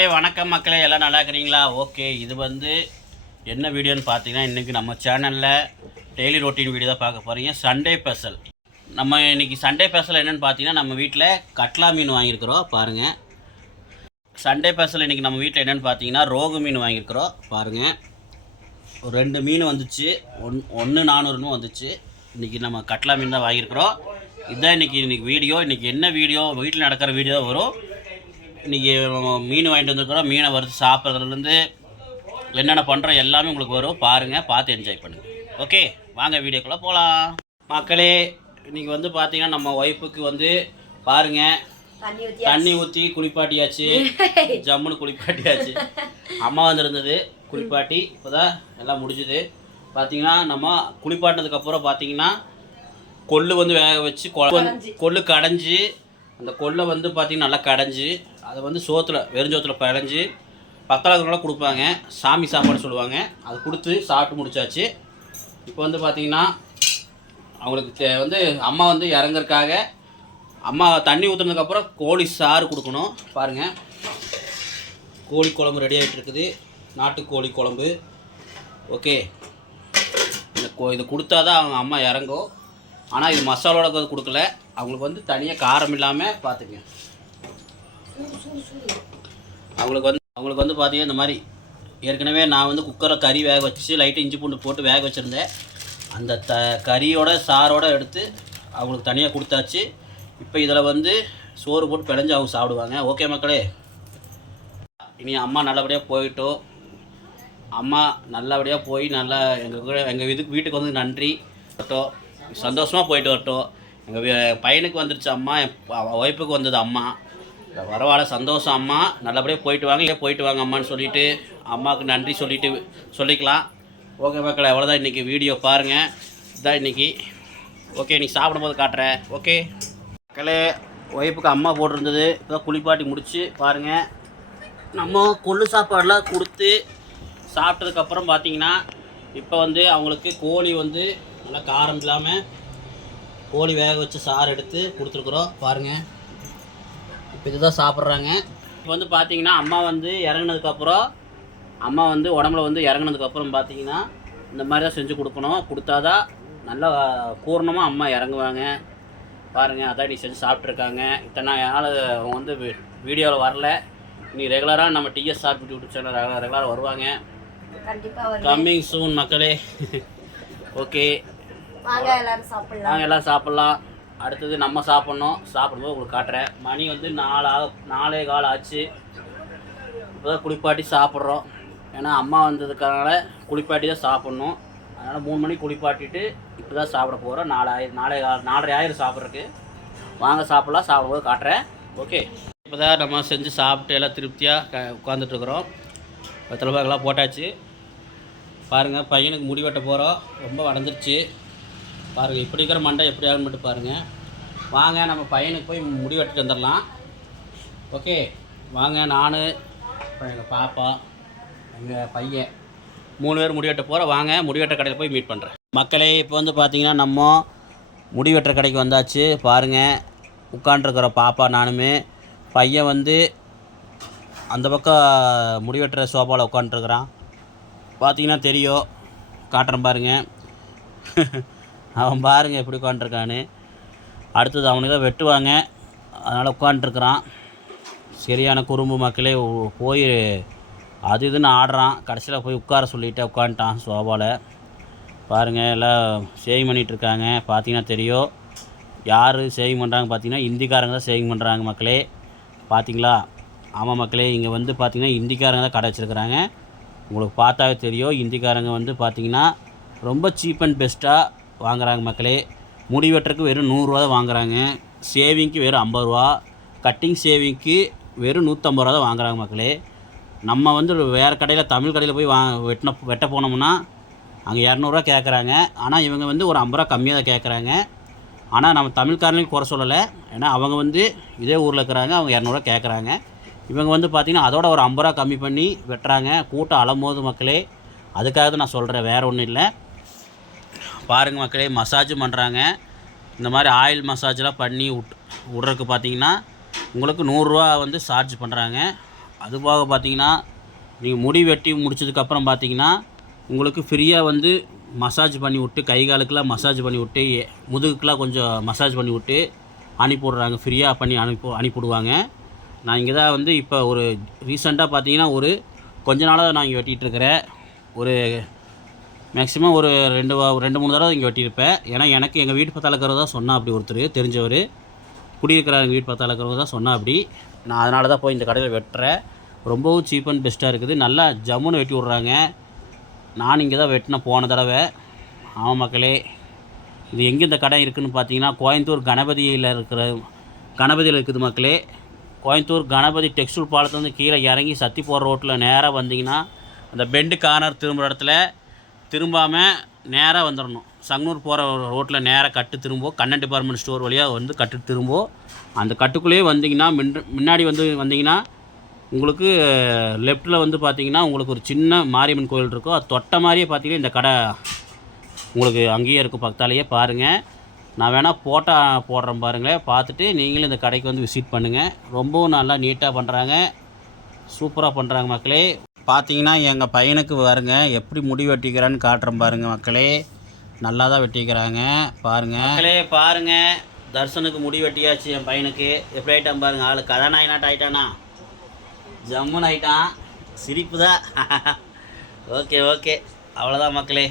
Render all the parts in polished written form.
மக்களே வணக்கம் மக்களே, எல்லாம் நல்லா இருக்கிறீங்களா? ஓகே, இது வந்து என்ன வீடியோன்னு பார்த்தீங்கன்னா, இன்றைக்கி நம்ம சேனலில் டெய்லி ரொட்டீன் வீடியோ தான் பார்க்க போகிறீங்க. Sunday special. நம்ம இன்றைக்கி சண்டே ஸ்பெஷல் என்னென்னு பார்த்தீங்கன்னா, நம்ம வீட்டில் கட்லா மீன் வாங்கியிருக்கிறோம் பாருங்கள். சண்டே ஸ்பெஷல் இன்றைக்கி நம்ம வீட்டில் என்னென்னு பார்த்தீங்கன்னா, ரோகு மீன் வாங்கியிருக்கிறோம் பாருங்கள். ஒரு 2 மீன் வந்துச்சு, ஒன்று 400 வந்துச்சு. இன்றைக்கி நம்ம கட்லா மீன் தான் வாங்கியிருக்கிறோம். இதுதான் இன்றைக்கி வீடியோ. இன்றைக்கி என்ன வீடியோ, வீட்டில் நடக்கிற வீடியோ தான் வரும். இன்றைக்கி மீன் வாங்கிட்டு வந்துருக்குறோம். மீனை வறுத்து சாப்பிட்றதுலேருந்து என்னென்ன பண்ணுறோம் எல்லாமே உங்களுக்கு வரும். பாருங்கள், பார்த்து என்ஜாய் பண்ணுங்கள். ஓகே, வாங்க வீடியோக்குள்ளே போகலாம். மக்களே, இன்றைக்கி வந்து பார்த்தீங்கன்னா நம்ம ஒய்ஃபுக்கு வந்து பாருங்கள், தண்ணி ஊற்றி குளிப்பாட்டியாச்சு, ஜம்முன்னு குளிப்பாட்டியாச்சு. அம்மா வந்துருந்தது குளிப்பாட்டி, இப்போ தான் எல்லாம் முடிஞ்சுது. பார்த்தீங்கன்னா நம்ம குளிப்பாட்டினதுக்கப்புறம் பார்த்தீங்கன்னா கொள்ளு வந்து வேக வச்சு கொள்ளு கடைஞ்சி, அந்த கொள்ளை வந்து பார்த்திங்கன்னா நல்லா கடைஞ்சி அதை வந்து வெறுஞ்சோத்தில் பிழைஞ்சி பத்தளத்துக்குள்ள கொடுப்பாங்க. சாமி சாப்பாடு சொல்லுவாங்க. அது கொடுத்து சாப்பிட்டு முடிச்சாச்சு. இப்போ வந்து பார்த்திங்கன்னா அவங்களுக்கு வந்து அம்மா வந்து இறங்குறதுக்காக அம்மா தண்ணி ஊற்றுனதுக்கப்புறம் கோழி சாறு கொடுக்கணும். பாருங்கள், கோழி குழம்பு ரெடி ஆகிட்டு இருக்குது. நாட்டுக்கோழி குழம்பு. ஓகே, இது கொடுத்தா தான் அவங்க அம்மா இறங்கும். ஆனால் இது மசாலோட கொடுக்கல. அவங்களுக்கு வந்து தனியாக காரம் இல்லாமல் பார்த்துங்க. அவங்களுக்கு வந்து பார்த்தீங்கன்னா இந்த மாதிரி ஏற்கனவே நான் வந்து குக்கரில் கறி வேக வச்சு லைட்டாக இஞ்சி பூண்டு போட்டு வேக வச்சுருந்தேன். அந்த கறியோட சாரோடு எடுத்து அவங்களுக்கு தனியாக கொடுத்தாச்சு. இப்போ இதில் வந்து சோறு போட்டு பிழைஞ்சு அவங்க சாப்பிடுவாங்க. ஓகே மக்களே, இனி அம்மா நல்லபடியாக போயிட்டோம். அம்மா நல்லபடியாக போய் நல்லா எங்கள் வீட்டுக்கு வந்து நன்றி வரட்டும், சந்தோஷமாக போயிட்டு வரட்டும். எங்கள் பையனுக்கு வந்துருச்சு அம்மா, என் ஒய்ஃபுக்கு வந்தது அம்மா. வரவாட சந்தோஷம். அம்மா நல்லபடியாக போயிட்டு வாங்க அம்மான்னு சொல்லிவிட்டு அம்மாவுக்கு நன்றி சொல்லிக்கலாம். ஓகே மக்களே, அவ்வளோதான் இன்றைக்கி வீடியோ. பாருங்கள், இதுதான் இன்றைக்கி. ஓகே, நீ சாப்பிடும்போது காட்டுறேன். ஓகே மக்களே, ஒய்ஃபுக்கு அம்மா போட்டிருந்தது இப்போ குளிப்பாட்டி முடிச்சு பாருங்கள். நம்ம கொள்ளு சாப்பாடெலாம் கொடுத்து சாப்பிட்டதுக்கப்புறம் பார்த்தீங்கன்னா இப்போ வந்து அவங்களுக்கு கோழி வந்து நல்லா காரம் இல்லாமல் கோழி வேக வச்சு சாறு எடுத்து கொடுத்துருக்குறோம். பாருங்கள், இப்போ இதுதான் சாப்பிட்றாங்க. இப்போ வந்து பார்த்தீங்கன்னா அம்மா வந்து இறங்கினதுக்கப்புறம் உடம்புல வந்து இறங்கினதுக்கப்புறம் பார்த்தீங்கன்னா இந்த மாதிரி தான் செஞ்சு கொடுக்கணும். கொடுத்தாதான் நல்லா பூர்ணமாக அம்மா இறங்குவாங்க. பாருங்கள், அதான் நீ செஞ்சு சாப்பிட்ருக்காங்க. இத்தனை நாள் அவங்க வந்து வீடியோவில் வரல. நீ ரெகுலராக நம்ம டிஎஸ் சாப்பிட்டு யூடியூப் சேனல் ரெகுலராக வருவாங்க. கம்மிங் சூன் மக்களே. ஓகே, வாங்க எல்லோரும் சாப்பிட்லாம். அடுத்தது நம்ம சாப்பிடும்போது உங்களுக்கு காட்டுறேன். மணி வந்து 4:15 ஆச்சு. இப்போ தான் குளிப்பாட்டி சாப்பிட்றோம். ஏன்னா அம்மா வந்ததுக்காக குளிப்பாட்டி தான் சாப்பிட்ணும். அதனால் 3 மணிக்கு குளிப்பாட்டிட்டு இப்போ தான் சாப்பிட போகிறோம். 4:30 ஆயிரம் சாப்பிட்றதுக்கு. வாங்க சாப்பிட்லாம், சாப்பிடும்போது காட்டுறேன். ஓகே, இப்போ தான் நம்ம செஞ்சு சாப்பிட்டு எல்லாம் திருப்தியாக உட்காந்துட்ருக்குறோம். வெத்தலை பாக்கெல்லாம் போட்டாச்சு. பாருங்கள், பையனுக்கு முடி வெட்ட போகிறோம். ரொம்ப வளர்ந்துருச்சு பாருங்கள். இப்படி இருக்கிற மண்டை எப்படி ஆகுன்னு மட்டும் பாருங்கள். வாங்க நம்ம பையனுக்கு போய் முடி வெட்டிட்டு வந்துடலாம். ஓகே வாங்க, நான் எங்கள் பாப்பா எங்கள் பையன் 3 பேர் முடி வெட்ட போகிறோம். வாங்க முடி வெட்டுற கடையில் போய் மீட் பண்ணுறேன். மக்களே, இப்போ வந்து பார்த்திங்கன்னா நம்ம முடி வெட்டுற கடைக்கு வந்தாச்சு. பாருங்கள், உட்காண்ட்ருக்குற பாப்பா நானுமே. பையன் வந்து அந்த பக்கம் முடி வெட்டுற சோஃபாவில் உட்காண்ட்ருக்குறான். பார்த்தீங்கன்னா தெரியும், காட்டுறேன் பாருங்கள். அவன் பாருங்கள் எப்படி உட்காண்ட்ருக்கான்னு. அடுத்தது அவனுக்கு தான் வெட்டுவாங்க, அதனால் உட்காண்ட்ருக்குறான். சரியான குறும்பு மக்களே. போய் அது இதுன்னு ஆடுறான். கடைசியில் போய் உட்கார சொல்லிவிட்டு உட்காந்துட்டான் சோபாவில். பாருங்கள், எல்லாம் சேவிங் பண்ணிகிட்ருக்காங்க. பார்த்தீங்கன்னா தெரியும் யார் சேவிங் பண்ணுறாங்க. பார்த்தீங்கன்னா இந்திக்காரங்க தான் சேவிங் பண்ணுறாங்க மக்களே. பார்த்தீங்களா? ஆமாம் மக்களே, இங்கே வந்து பார்த்திங்கன்னா இந்திக்காரங்க தான் கடை வச்சுருக்குறாங்க. உங்களுக்கு பார்த்தாவே தெரியும். இந்திக்காரங்க வந்து பார்த்திங்கன்னா ரொம்ப சீப் அண்ட் பெஸ்ட்டாக வாங்குகிறாங்க மக்களே. முடி வெட்டுறதுக்கு வெறும் 100 ரூபா தான் வாங்குகிறாங்க. ஷேவிங்க்கு வெறும் 50 ரூபா, கட்டிங் ஷேவிங்க்கு வெறும் 150 ரூபா தான் வாங்குகிறாங்க மக்களே. நம்ம வந்து வேறு கடையில், தமிழ் கடையில் போய் வெட்ட போனோம்னா அங்கே 200 ரூபா கேட்குறாங்க. ஆனால் இவங்க வந்து ஒரு 50 ரூபா கம்மியாக தான் கேட்குறாங்க. ஆனால் நம்ம தமிழ்காரனையும் குறை சொல்லலை. ஏன்னா அவங்க வந்து இதே ஊரில் இருக்கிறாங்க, அவங்க 200 ரூபா கேட்குறாங்க. இவங்க வந்து பார்த்திங்கன்னா அதோட ஒரு 50 ரூபா கம்மி பண்ணி வெட்டுறாங்க. கூட்டம் அலம்போது மக்களே. அதுக்காக தான் நான் சொல்கிறேன், வேறு ஒன்றும் இல்லை. பாருங்கள் மக்களே, மசாஜும் பண்ணுறாங்க. இந்த மாதிரி ஆயில் மசாஜெலாம் பண்ணி விட்றதுக்கு பார்த்தீங்கன்னா உங்களுக்கு 100 ரூபா வந்து சார்ஜ் பண்ணுறாங்க. அது போக பார்த்தீங்கன்னா நீங்கள் முடி வெட்டி முடிச்சதுக்கப்புறம் பார்த்தீங்கன்னா உங்களுக்கு ஃப்ரீயாக வந்து மசாஜ் பண்ணி விட்டு, கை காலுக்கெலாம் மசாஜ் பண்ணி விட்டு, முதுகுக்கெலாம் கொஞ்சம் மசாஜ் பண்ணி விட்டு அனுப்பிவிட்றாங்க. ஃப்ரீயாக பண்ணி அனுப்பிவிடுவாங்க. நான் இங்கே தான் வந்து இப்போ ஒரு ரீசெண்டாக பார்த்தீங்கன்னா ஒரு கொஞ்ச நாளாக நான் இங்கே வெட்டிகிட்ருக்கிறேன். ஒரு மேக்ஸிமம் ஒரு 2-3 தடவை இங்கே வெட்டியிருப்பேன். ஏன்னா எனக்கு எங்கள் வீட்டு பக்கத்தில் இருக்கிறவர் தான் சொன்னா, அப்படி ஒருத்தர் தெரிஞ்சவர் குடியிருக்கிறார் எங்கள் வீட்டு பக்கத்தில் இருக்கிறவர் தான் சொன்னா அப்படி. நான் அதனால தான் போய் இந்த கடையில் வெட்டுறேன். ரொம்பவும் சீப் அண்ட் பெஸ்ட்டாக இருக்குது. நல்லா ஜம்முன்னு வெட்டி விட்றாங்க. நான் இங்கே தான் வெட்டினேன் போன தடவை. ஆமாம் மக்களே, இது எங்கே இந்த கடை இருக்குதுன்னு பார்த்தீங்கன்னா கோயம்புத்தூர் கணபதியில் இருக்குது மக்களே. கோயம்புத்தூர் கணபதி டெக்ஸ்டைல் பாலத்துலேருந்து கீழே இறங்கி சத்தி போகிற ரோட்டில் நேராக வந்தீங்கன்னா அந்த பெண்டு கார்னர் திரும்புகிற இடத்துல திரும்பாமல் நேராக வந்துடணும். சங்கனூர் போகிற ரோட்டில் நேராக கட்டு திரும்பும், கண்ணன் டிபார்ட்மெண்ட் ஸ்டோர் வழியாக வந்து கட்டு திரும்பும். அந்த கட்டுக்குள்ளேயே வந்தீங்கன்னா முன்னாடி வந்தீங்கன்னா உங்களுக்கு லெஃப்ட்டில் வந்து பார்த்தீங்கன்னா உங்களுக்கு ஒரு சின்ன மாரியம்மன் கோயில் இருக்கும். அது தொட்ட மாதிரியே பார்த்தீங்கன்னா இந்த கடை உங்களுக்கு அங்கேயே இருக்கும், பக்கத்தாலேயே பாருங்கள். நான் வேணால் போடுறேன் பாருங்களேன், பார்த்துட்டு நீங்களும் இந்த கடைக்கு வந்து விசிட் பண்ணுங்கள். ரொம்பவும் நல்லா நீட்டாக பண்ணுறாங்க, சூப்பராக பண்ணுறாங்க மக்களே. பார்த்தீங்கன்னா எங்கள் பையனுக்கு பாருங்க எப்படி முடி வெட்டிக்கிறான்னு காட்டுறேன் பாருங்கள் மக்களே. நல்லா தான் வெட்டிக்கிறாங்க பாருங்கள் மக்களே. பாருங்கள், தர்சனுக்கு முடி வெட்டியாச்சு என் பையனுக்கு. எப்படி ஆகிட்டான் பாருங்கள், ஆளு கதாநாயகனாட்ட ஆகிட்டானா, ஜம்முன்னு ஆகிட்டான். சிரிப்பு தான். ஓகே அவ்வளோதான் மக்களே.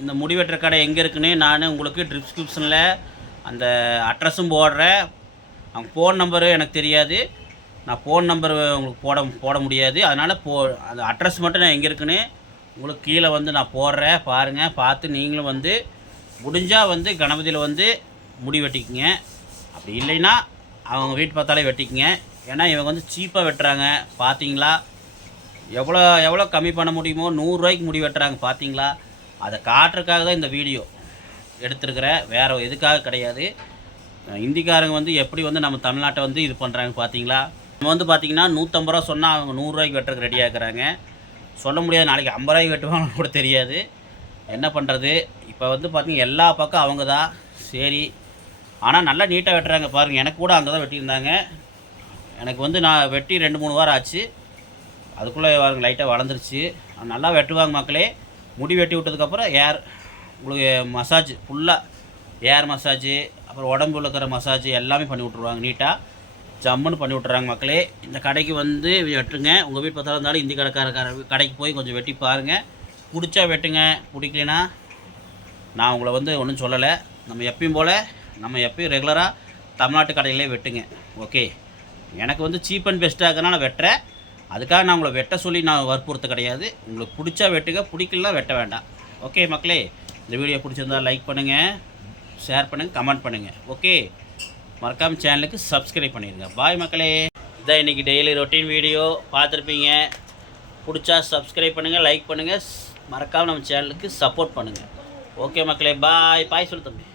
இந்த முடி வெட்டுற கடை எங்கே இருக்குன்னு நான் உங்களுக்கு டிஸ்கிரிப்ஷனில் அந்த அட்ரஸும் போடுறேன். அவங்க ஃபோன் நம்பரு எனக்கு தெரியாது, நான் ஃபோன் நம்பர் உங்களுக்கு போட முடியாது. அதனால் அந்த அட்ரஸ் மட்டும் நான் எங்கே இருக்குன்னு உங்களுக்கு கீழே வந்து நான் போடுறேன். பாருங்கள், பார்த்து நீங்களும் வந்து முடிஞ்சால் வந்து கணபதியில் வந்து முடி வெட்டிக்குங்க. அப்படி இல்லைன்னா அவங்க வீட்டு பார்த்தாலே வெட்டிக்குங்க. ஏன்னா இவங்க வந்து சீப்பாக வெட்டுறாங்க. பார்த்தீங்களா எவ்வளோ கம்மி பண்ண முடியுமோ 100 ரூபாய்க்கு முடி வெட்டுறாங்க. பார்த்தீங்களா, அதை காட்டுறதுக்காக தான் இந்த வீடியோ எடுத்துருக்கிறேன், வேறு எதுக்காக கிடையாது. இந்திக்காரங்க வந்து எப்படி வந்து நம்ம தமிழ்நாட்டை வந்து இது பண்ணுறாங்க பார்த்தீங்களா. நம்ம வந்து பார்த்திங்கன்னா 150 ரூபா சொன்னால் அவங்க 100 ரூபாய்க்கு வெட்டுறதுக்கு ரெடியாக இருக்கிறாங்க. சொல்ல முடியாது, நாளைக்கு 50 ரூபாய்க்கு வெட்டுவாங்கன்னு கூட தெரியாது. என்ன பண்ணுறது, இப்போ வந்து பார்த்திங்கன்னா எல்லா பக்கம் அவங்க தான். சரி, ஆனால் நல்லா நீட்டாக வெட்டுறாங்க பாருங்கள். எனக்கு கூட அங்கே தான் வெட்டியிருந்தாங்க. எனக்கு வந்து நான் வெட்டி 2-3 வாரம் ஆச்சு. அதுக்குள்ளே லைட்டாக வளர்ந்துருச்சு. நல்லா வெட்டுவாங்க மக்களே. முடி வெட்டி விட்டதுக்கப்புறம் உங்களுக்கு மசாஜ் ஃபுல்லாக ஏர் மசாஜு, அப்புறம் உடம்புல இருக்கிற மசாஜ் எல்லாமே பண்ணி விட்ருவாங்க. நீட்டாக ஜம்முன்னு பண்ணி விட்றாங்க மக்களே. இந்த கடைக்கு வந்து வெட்டுங்க. உங்கள் வீட்டு பார்த்தா இருந்தாலும் இந்தி கடைக்கு போய் கொஞ்சம் வெட்டி பாருங்கள். பிடிச்சா வெட்டுங்க, பிடிக்கலனா நான் உங்களை வந்து ஒன்றும் சொல்லலை. நம்ம எப்பயும் ரெகுலராக தமிழ்நாட்டு கடையிலே வெட்டுங்க. ஓகே, எனக்கு வந்து சீப் அண்ட் பெஸ்ட்டாக இருக்கிறனால நான் வெட்டுறேன். அதுக்காக நான் உங்களை வெட்ட சொல்லி நான் வற்புறுத்த கிடையாது. உங்களுக்கு பிடிச்சா வெட்டுங்க, பிடிக்கலாம் வெட்ட வேண்டாம். ஓகே மக்களே, இந்த வீடியோ பிடிச்சிருந்தால் லைக் பண்ணுங்கள், ஷேர் பண்ணுங்கள், கமெண்ட் பண்ணுங்கள். ஓகே, மறக்காமல் சேனலுக்கு சப்ஸ்கிரைப் பண்ணிடுங்க. பாய் மக்களே. இதான் இன்றைக்கி டெய்லி ரொட்டீன் வீடியோ பார்த்துருப்பீங்க. பிடிச்சா சப்ஸ்கிரைப் பண்ணுங்கள், லைக் பண்ணுங்கள், மறக்காமல் நம்ம சேனலுக்கு சப்போர்ட் பண்ணுங்கள். ஓகே மக்களே, பாய் சொல்லு தம்பி.